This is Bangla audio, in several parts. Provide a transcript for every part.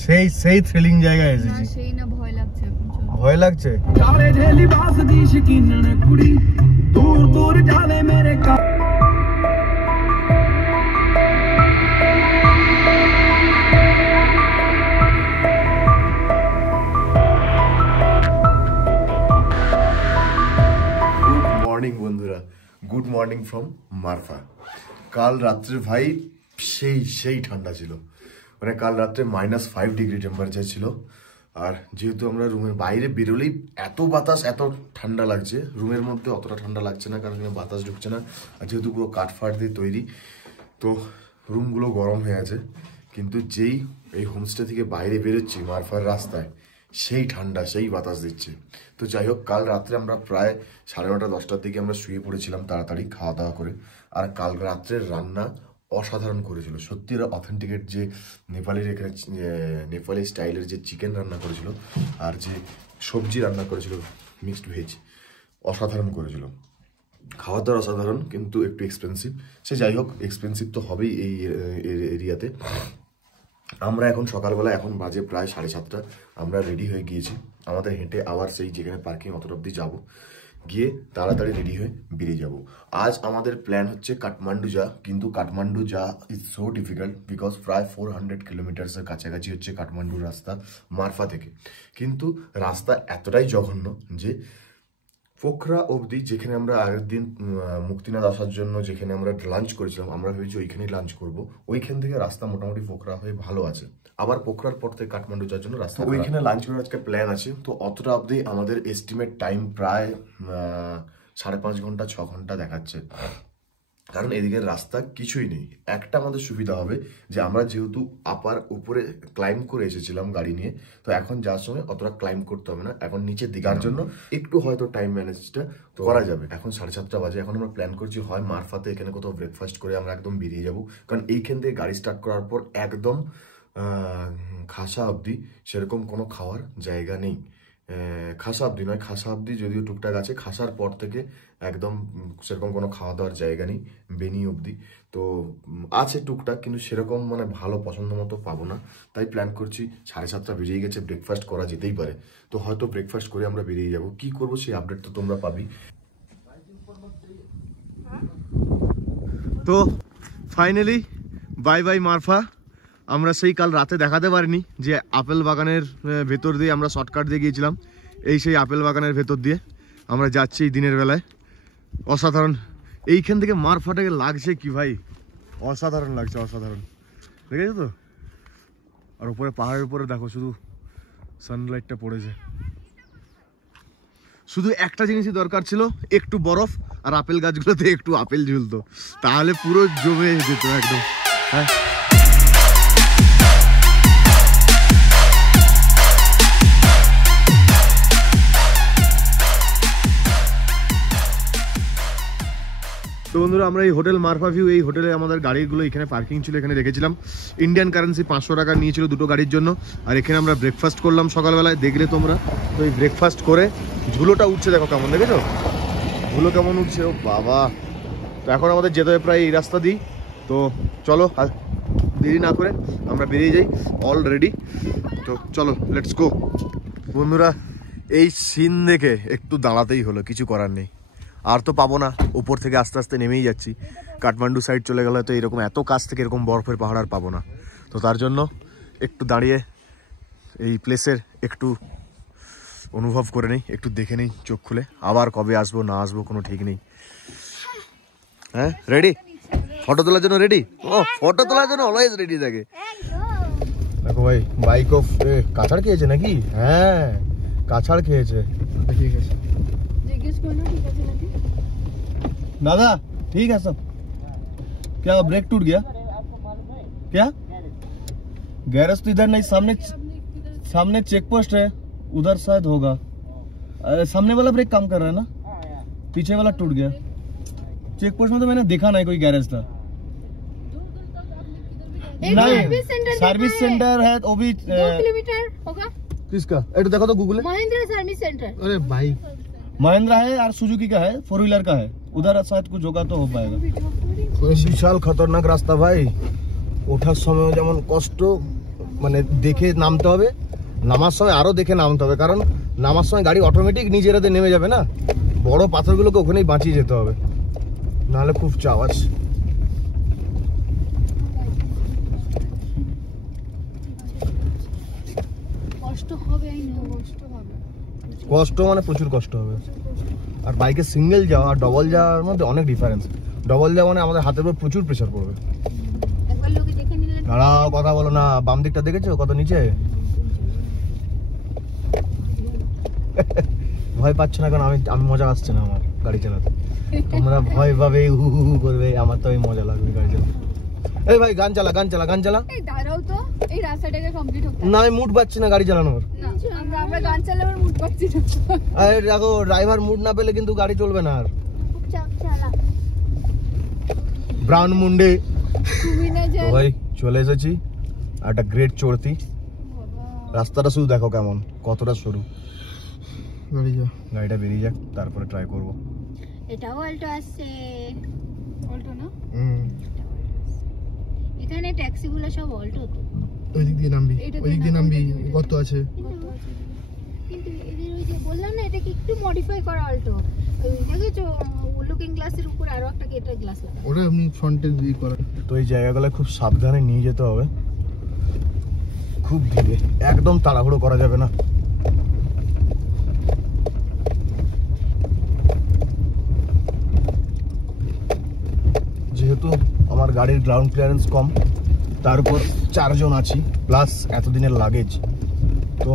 সেই থ্রিলিং জায়গায় এসেছি। সেই না ভয় লাগছে এখন। ভয় লাগছে? चारे झेली बास दी शकीनन कुड़ी दूर दूर जावे मेरे का মর্নিং বন্ধুরা, গুড মর্নিং ফ্রম মারফা। কাল রাত্রে ভাই সেই ঠান্ডা ছিল, মানে কাল রাত্রে -5 ডিগ্রি টেম্পারেচার ছিল। আর যেহেতু আমরা রুমের বাইরে বেরোলেই এত বাতাস, এত ঠান্ডা লাগছে, রুমের মধ্যে অতটা ঠান্ডা লাগছে না কারণ বাতাস ঢুকছে না। আর যেহেতু পুরো কাঠফাট দিয়ে তৈরি, তো রুমগুলো গরম হয়ে আছে। কিন্তু যেই এই হোমস্টে থেকে বাইরে বেরোচ্ছি মারফার রাস্তায়, সেই ঠান্ডা, সেই বাতাস দিচ্ছে। তো যাই হোক, কাল রাত্রে আমরা প্রায় 9:30 10টার দিকে আমরা শুয়ে পড়েছিলাম তাড়াতাড়ি খাওয়া দাওয়া করে। আর কাল রাত্রের রান্না অসাধারণ করেছিল, সত্যি অথেন্টিকেট যে নেপালি স্টাইলের যে চিকেন রান্না করেছিল আর যে সবজি রান্না করেছিল মিক্সড ভেজ, অসাধারণ করেছিল। খাওয়া দাওয়ার অসাধারণ, কিন্তু একটু এক্সপেন্সিভ। সে যাই হোক, এক্সপেন্সিভ তো হবেই এই এরিয়াতে। আমরা এখন সকালবেলা, এখন বাজে প্রায় 7:30, আমরা রেডি হয়ে গিয়েছি। আমাদের হেঁটে আবার সেই যেখানে পার্কিং অতটা অব্দি যাবো, গিয়ে তাড়াতাড়ি রেডি হয়ে বেরিয়ে যাব। আজ আমাদের প্ল্যান হচ্ছে কাঠমান্ডু যা, কিন্তু কাঠমান্ডু যা ইজ সো ডিফিকাল্ট বিকজ প্রায় 400 কিলোমিটার্সের কাছাকাছি হচ্ছে কাঠমান্ডুর রাস্তা মারফা থেকে। কিন্তু রাস্তা এতটাই জঘন্য যে পোখরা অবধি, যেখানে আমরা আগের দিন মুক্তিনাথ আসার জন্য যেখানে আমরা লাঞ্চ করেছিলাম, আমরা ভেবেছি ওইখানেই লাঞ্চ করব। ওইখান থেকে রাস্তা মোটামুটি পোখরা হয়ে ভালো আছে। আবার পোখরার পর থেকে কাঠমান্ডু যাওয়ার জন্য রাস্তা, ওইখানে লাঞ্চ করার আজকে প্ল্যান আছে। তো অতটা অবধি আমাদের এস্টিমেট টাইম প্রায় 5.5 ঘন্টা 6 ঘন্টা দেখাচ্ছে, কারণ এদিকে রাস্তা কিছুই নেই। একটা আমাদের সুবিধা হবে যে আমরা যেহেতু উপরে ক্লাইম্ব করে এসেছিলাম গাড়ি নিয়ে, তো এখন যাওয়ার সময় অতটা ক্লাইম্ব করতে হবে না, এখন নিচের দিকার জন্য একটু হয়তো টাইম ম্যানেজটা করা যাবে। এখন 7:30 বাজে, এখন আমরা প্ল্যান করছি হয় মারফাতে এখানে কোথাও ব্রেকফাস্ট করে আমরা একদম বেরিয়ে যাব, কারণ এইখান থেকে গাড়ি স্টার্ট করার পর একদম খাসা অবধি সেরকম কোনো খাওয়ার জায়গা নেই। খাসা অবধি নয়, খাসা অবধি যদিও টুকটাক আছে, খাসার পর থেকে একদম সেরকম কোনো খাওয়া দাওয়ার জায়গা নেই। বেনি অবধি তো আছে টুকটাক, কিন্তু সেরকম মানে ভালো পছন্দ মতো পাবো না। তাই প্ল্যান করছি 7:30 বেরিয়ে গেছে, ব্রেকফাস্ট করা যেতেই পারে। তো হয়তো ব্রেকফাস্ট করে আমরা বেরিয়ে যাব। কি করবো সেই আপডেট তো তোমরা পাবি। তো ফাইনালি বাই বাই মারফা। আমরা সেই কাল রাতে দেখাতে পারিনি যে আপেল বাগানের ভেতর দিয়ে আমরা শর্টকাট দিয়ে গিয়েছিলাম, এই সেই আপেল বাগানের ভেতর দিয়ে আমরা যাচ্ছি এই দিনের বেলায়। অসাধারণ, এইখান থেকে মারফাটাকে লাগছে কি ভাই, অসাধারণ লাগছে, অসাধারণ। দেখেছো তো? আর উপরে পাহাড়ের উপরে দেখো শুধু সানলাইটটা পড়েছে। শুধু একটা জিনিসই দরকার ছিল, একটু বরফ আর আপেল গাছগুলোতে একটু আপেল ঝুলতো, তাহলে পুরো জমে যেত একদম। হ্যাঁ, তো বন্ধুরা, আমরা এই হোটেল মারফা ভিউ, এই হোটেলে আমাদের গাড়িগুলো এখানে পার্কিং ছিল, এখানে রেখেছিলাম। ইন্ডিয়ান কারেন্সি 500 টাকা নিয়েছিল দুটো গাড়ির জন্য। আর এখানে আমরা ব্রেকফাস্ট করলাম সকালবেলায়, দেখলে তোমরা। তো এই ব্রেকফাস্ট করে ঝুলোটা উঠছে, দেখো কেমন, দেখেছো ঝুলো কেমন উঠছে, ও বাবা। তো এখন আমাদের যেতে হবে প্রায় এই রাস্তা দিই। তো চলো, দেরি না করে আমরা বেরিয়ে যাই, অলরেডি। তো চলো, লেটস গো। বন্ধুরা, এই সিন দেখে একটু দাঁড়াতেই হলো, কিছু করার নেই। আর তো পাবো না, উপর থেকে আস্তে আস্তে নেমেই যাচ্ছি। কাঠমান্ডু সাইড চলে গেলে তো এরকম এত কাছ থেকে এরকম বরফের পাহাড় আর পাবো না। তো তার জন্য একটু দাঁড়িয়ে এই প্লেসের একটু অনুভব করে নেই, একটু দেখে নেই চোখ খুলে। আবার কবে আসবো না আসবো কোনো ঠিক নেই। হ্যাঁ, রেডি? ফটো তোলার জন্য রেডি? ও, ফটো তোলার জন্য অলওয়েজ রেডি থাকে। দেখো ভাই, বাইক অফ কাছাড় খেয়েছে নাকি? হ্যাঁ, কাছাড় খেয়েছে। ঠিক আছে दादा, ठीक है सब। क्या ब्रेक टूट गया क्या? गैरेज तो इधर नहीं, सामने चेक पोस्ट है, उधर शायद होगा। सामने वाला ब्रेक काम कर रहा है ना, पीछे वाला टूट गया। चेक पोस्ट में तो मैंने देखा नहीं कोई गैरेज था। नहीं, सर्विस सेंटर है, वो भी 2 किलोमीटर होगा। किसका? एक देखो तो गूगल है। Mahindra service centre. अरे भाई, महिंद्रा है और सुजुकी का है, 4 व्हीलर का है। उधर शायद कुछ होगा तो हो पाएगा। বিশাল খতরনাক রাস্তা ভাই, ওঠার সময় যেমন কষ্ট, মানে দেখে নামতে হবে, নামার সময় আরো দেখে নামতে হবে, কারণ নামার সময় গাড়ি অটোমেটিক নিজেরাতে নেমে যাবে না, বড় পাথরগুলোকে ওখানেই বাঁচিয়ে যেতে হবে, নাহলে খুব চাপ আছে। কষ্ট হবে, কষ্ট হবে, কষ্ট মানে প্রচুর কষ্ট হবে। আর বাইকে সিঙ্গেল যাওয়া আর ডবল যাওয়ার মধ্যে অনেক ডিফারেন্স। ডবল যাওয়া মানে আমাদের হাতের উপর প্রচুর প্রেশার পড়বে। একবার লোকে দেখে নিলে দাঁড়াও, কথা বলো না। বাম দিকটা দেখেছো কত নিচে? ভয় পাচ্ছ না কারণ আমি মজা আসছে না আমার গাড়ি চালাতে। তোমরা ভয় পাবে, হু হু হু করবে, আমার তো মজা লাগবে গাড়ি চালাতে। এই ভাই গান চালা, গান চালা, গান চালা। এই দাঁড়াও তো, এই রাস্তাটাকে কমপ্লিট হোক। না আমি মুড পাচ্ছি না গাড়ি চালানোর। না আমরা গান চালাবার মুড পাচ্ছি না। আরে দেখো, ড্রাইভার মুড না পেলে কিন্তু গাড়ি চলবে না আর। চালা ব্রাউন মুন্ডে তুমি না তো ভাই চলে এসেছি একটা গ্রেট চড়তি। রাস্তাটা শুধু দেখো কেমন, কতটা সরু। গাড়িটা বেরিয়ে যাক, তারপরে ট্রাই করব। এটাও অল্টো আসছে, অল্টো না? হুম, এখানে ট্যাক্সিগুলো সব অল্টো তো। ওই দিক দিয়ে নামবি, ওই দিক দিয়ে নামবি, কত আছে। কিন্তু এদের ওই যে বললাম না, এটাকে একটু মডিফাই করা অল্টো। দেখেছো লুকিং গ্লাসের উপর আরো একটা কেটে গ্লাস লাগা। ওটা এমনি ফ্রন্টে দিয়ে করা। তো এই জায়গাগুলো খুব সাবধানে নিয়ে যেতে হবে, খুব ধীরে, একদম তাড়াহুড়ো করা যাবে না। যেহেতু আমার গাড়ির গ্রাউন্ড ক্লিয়ারেন্স কম, তার উপর 4 জন আছি প্লাস এতদিনের লাগেজ, তো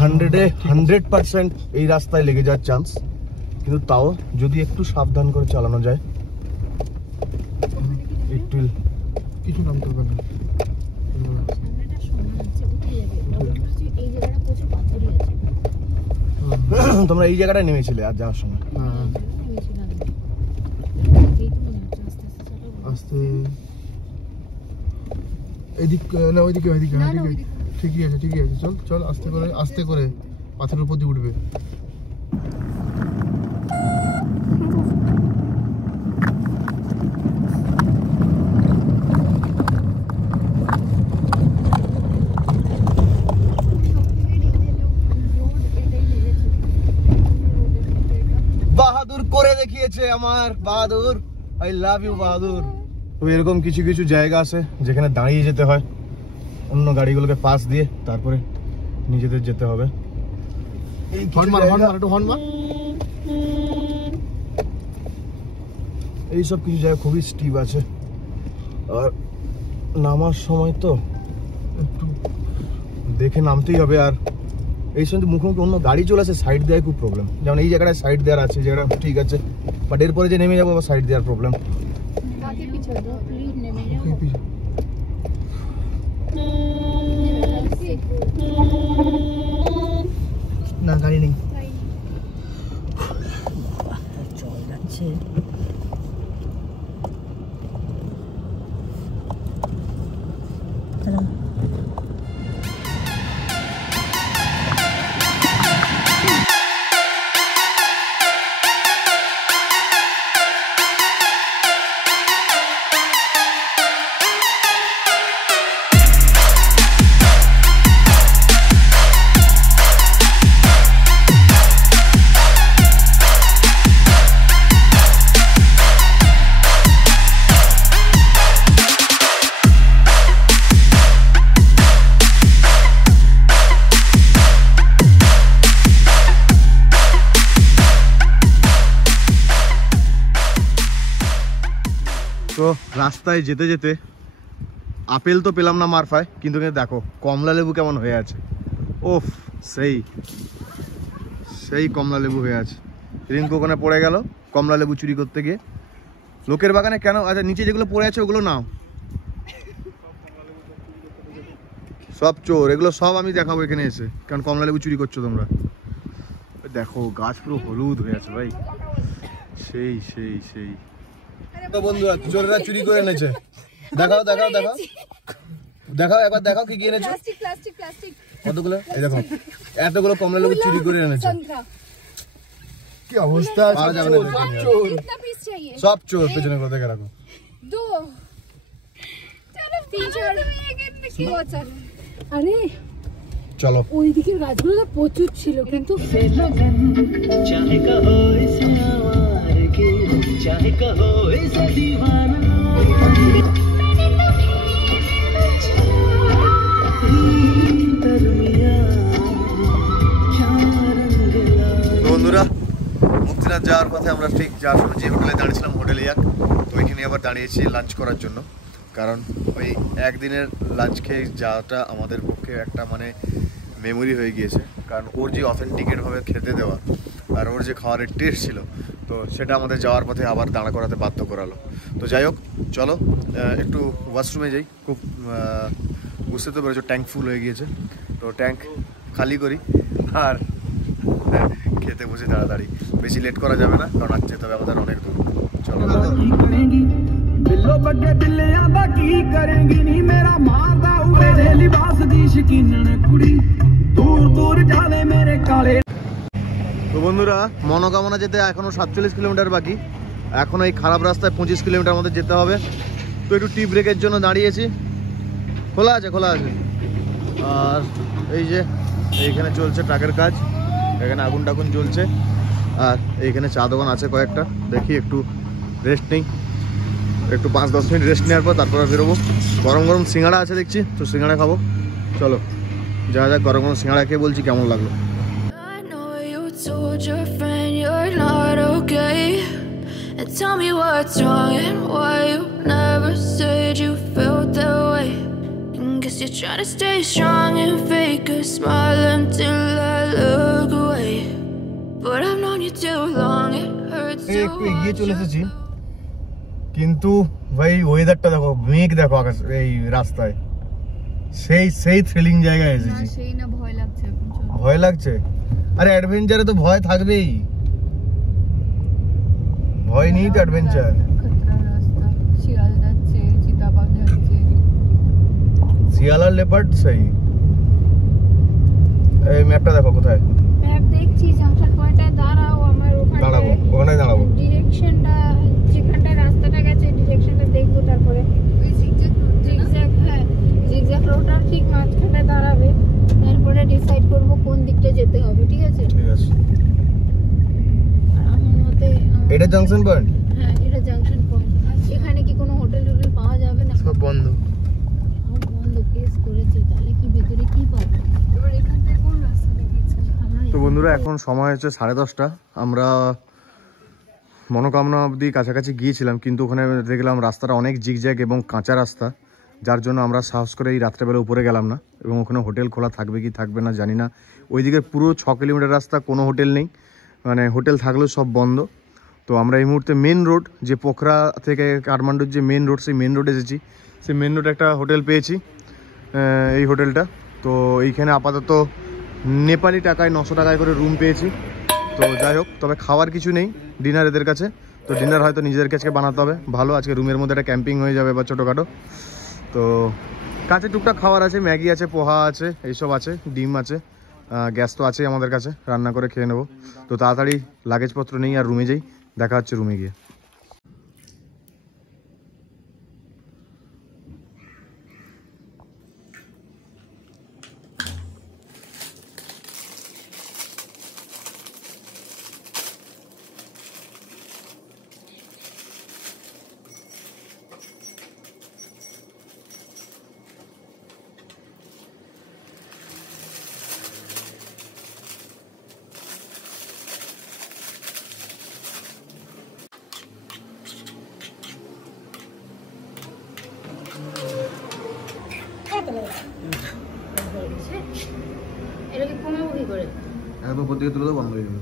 100% এই রাস্তায় লেগে যাওয়ার চান্স। কিন্তু তাও যদি একটু সাবধান করে চালানো যায়, একটু কিছু নামতে হবে না। সামনেটা সমান আছে, উঠে যাবে। এই জায়গাটা প্রচুর পাথরই আছে। তোমরা এই জায়গাটায় নেমেছিলে আর যাওয়ার সময়। হ্যাঁ, নেমেছিলাম। এই তো মনে হচ্ছে আস্তে আস্তে চলো। আস্তে এদিক না, ওইদিকে ওইদিকে, না, হ্যাঁ না, ঠিক আছে, ওইদিকে। ঠিকই আছে, ঠিকই আছে। চল চল, আস্তে করে, আস্তে করে পাথরের উপর দিয়ে উঠবে। বাহাদুর করে দেখিয়েছে আমার বাহাদুর। আই লাভ ইউ বাহাদুর। তো এরকম কিছু কিছু জায়গা আছে যেখানে দাঁড়িয়ে যেতে হয়, অন্য গাড়িগুলোকে পাস দিয়ে তারপরে নিজেদের যেতে হবে। হর্ন মার, হর্ন মার, একটু হর্ন মার। এইসব কিছু জায়গা খুবই স্টিভ আছে, আর নামার সময় তো একটু দেখে নামতেই হবে। আর এই সময় মুখোমুখি অন্য গাড়ি চলে আসে, সাইড দেওয়ার খুব প্রবলেম। যেমন এই জায়গাটায় সাইড দেওয়ার আছে, এই জায়গাটা ঠিক আছে, বাট এরপরে যে নেমে যাবো আবার সাইড দেওয়ার প্রবলেম। আগে পিছনে দাও, প্লিজ নেমে যাও। ওই পিছনে। না, গাড়ি নেই। চল যাচ্ছে। তো রাস্তায় যেতে যেতে আপেল তো পেলাম না মারফায়, কিন্তু দেখো কমলা লেবু কেমন হয়ে আছে। ওফ, সেই সেই কমলা লেবু হয়ে আছে। রিঙ্কু ওখানে পড়ে গেল কমলা লেবু চুরি করতে গিয়ে লোকের বাগানে। কেন? আচ্ছা, নিচে যেগুলো পড়ে আছে ওগুলো নাও, সব চোর এগুলো, সব আমি দেখাবো এখানে এসে, কারণ কমলা লেবু চুরি করছো তোমরা। দেখো গাছ পুরো হলুদ হয়ে আছে ভাই, সেই সেই সেই। তো বন্ধুরা, চোরেরা চুরি করে এনেছে। দেখাও দেখাও দেখাও দেখাও, একবার দেখাও কি কি এনেছে। প্লাস্টিক প্লাস্টিক প্লাস্টিক কতগুলো? এই দেখো, এতগুলো কমলা লেবু চুরি করে এনেছে। संतरा কি অবস্থা, পাওয়া যাবে না দেখে নিও। চোর। कितना पीस चाहिए? সব চোর, পেছনে করে দেখে রাখো। 2 चलो কি বলছ? আরে চলো ওই দিকের গাছগুলো তো প্রচুর ছিল, কিন্তু चाहे कहो इसे आवारगी, चाहे कहो इसे दीवाना, दरमियां क्या रंग लाए। বন্ধুরা মুক্তিনাথ যাওয়ার পথে আমরা ঠিক যাওয়ার সময় যে হোটেলে দাঁড়িয়েছিলাম, হোটেল ইয়াক, তো ওইখানে আবার দাঁড়িয়েছি লাঞ্চ করার জন্য। কারণ ওই একদিনের লাঞ্চ খেয়ে যাওয়াটা আমাদের পক্ষে একটা মানে মেমোরি হয়ে গিয়েছে। কারণ ওর যে অথেন্টিকেটভাবে খেতে দেওয়া আর ওর যে খাবারের টেস্ট ছিল, তো সেটা আমাদের যাওয়ার পথে আবার দাঁড়া করাতে বাধ্য করালো। তো যাই হোক, চলো একটু ওয়াশরুমে যাই। খুব বুঝতে তো পেরেছো ট্যাঙ্ক ফুল হয়ে গিয়েছে, তো ট্যাঙ্ক খালি করি আর খেতে বসে তাড়াতাড়ি। বেশি লেট করা যাবে না, কারণ আজ যেতে হবে আমাদের অনেক দূর। চলো। की करेंगी बिल्लो बड़े बिल्लियां दा की करेंगी नी मेरा मां दा उड़े लिबास दी शकीनन कुड़ी दूर दूर जावे मेरे काले। তো বন্ধুরা, মনোকামনা যেতে এখনো 47 কিলোমিটার বাকি। এখন এই খারাপ রাস্তায় 25 কিলোমিটার আমাদের যেতে হবে। তো একটু টি ব্রেকের জন্য দাঁড়িয়েছি। খোলা আছে, খোলা আছে। আর এই যে এইখানে চলছে ট্রাকের কাজ, এখানে আগুন টাগুন জ্বলছে। আর এইখানে চা দোকান আছে কয়েকটা, দেখি একটু রেস্ট নেই, একটু 5-10 মিনিট রেস্ট নেওয়ার পর তারপরে বেরোবো। গরম গরম সিঙ্গাড়া আছে দেখছি, তো সিঙ্গাড়া খাবো। চলো যা যাক, গরম গরম সিঙ্গাড়া খেয়ে বলছি কেমন লাগলো। I know you told your friend you're not okay, and tell me what's wrong and why you never said you felt that way. And guess you're trying to stay strong and fake a smile until I look away, but I've known you too long, it hurts to একটু এগিয়ে watch চলে you এসেছি, কিন্তু ভাই ওয়েদারটা দেখো, মেঘ দেখো আকাশ, এই রাস্তায় সেই সেই থ্রিলিং জায়গায় এসেছি। সেই না ভয় লাগছে এখন। চলো। ভয় লাগছে? আরে অ্যাডভেঞ্চারে তো ভয় থাকবেই, ভয় নেই তো অ্যাডভেঞ্চার। খতরা রাস্তা, শিয়াল যাচ্ছে, চিতাবাঘ যাচ্ছে। শিয়াল আর লেপার্ড সেই। এই ম্যাপটা দেখো কোথায়। ম্যাপ দেখছি, জাংশন পয়েন্টে দাঁড়াও, আমার দাঁড়াবো, ওখানে ওখানে দাঁড়াবো। ডিরেকশনটা, যেখানটা রাস্তাটা গেছে ডিরেকশনটা দেখবো, তারপরে ওই জিগজ্যাগ, হ্যাঁ জিগজ্যাগ রোডটার ঠিক মাঝখানে দাঁড়াবে, তারপরে ডিসাইড করব কোন দিকটা যেতে হবে। ঠিক আছে? ঠিক আছে। আর আমার মতে এটা জাংশন পয়েন্ট? হ্যাঁ, এটা জাংশন পয়েন্ট। এখানে কি কোনো হোটেল টোটেল পাওয়া যাবে না? সব বন্ধ। সব বন্ধ, কেস করেছে, তাহলে কি ভেতরে কি পাবো? এবার এখান থেকে কোন রাস্তা দেখাচ্ছে? তো বন্ধুরা, এখন সময় হচ্ছে 10:30। আমরা মনোকামনা অবধি কাছাকাছি গিয়েছিলাম, কিন্তু ওখানে দেখলাম রাস্তাটা অনেক জিগজ্যাগ এবং কাঁচা রাস্তা, যার জন্য আমরা সাহস করে এই রাত্রেবেলা উপরে গেলাম না। এবং ওখানে হোটেল খোলা থাকবে কি থাকবে না জানি না। ওইদিকে পুরো 6 কিলোমিটার রাস্তা, কোনো হোটেল নেই, মানে হোটেল থাকলেও সব বন্ধ। তো আমরা এই মুহূর্তে মেন রোড, যে পোখরা থেকে কাঠমান্ডুর যে মেন রোড, সেই মেন রোডে এসেছি। সেই মেন রোডে একটা হোটেল পেয়েছি, এই হোটেলটা। তো এইখানে আপাতত নেপালি টাকায় 900 টাকায় করে রুম পেয়েছি। তো যাই হোক, তবে খাওয়ার কিছু নেই, ডিনার এদের কাছে। তো ডিনার হয়তো নিজেদের কাছে বানাতে হবে। ভালো, আজকে রুমের মধ্যে একটা ক্যাম্পিং হয়ে যাবে বা ছোটোখাটো। তো কাছে টুকটাক খাবার আছে, ম্যাগি আছে, পোহা আছে, এইসব আছে, ডিম আছে, গ্যাস তো আছেই আমাদের কাছে, রান্না করে খেয়ে নেবো। তো তাড়াতাড়ি লাগেজপত্র নেই আর রুমে যাই, দেখা হচ্ছে রুমে গিয়ে। এটা কি কমাবো কি করে? একবার প্রত্যেকে তুলে তো বন্ধ হয়ে যাবে।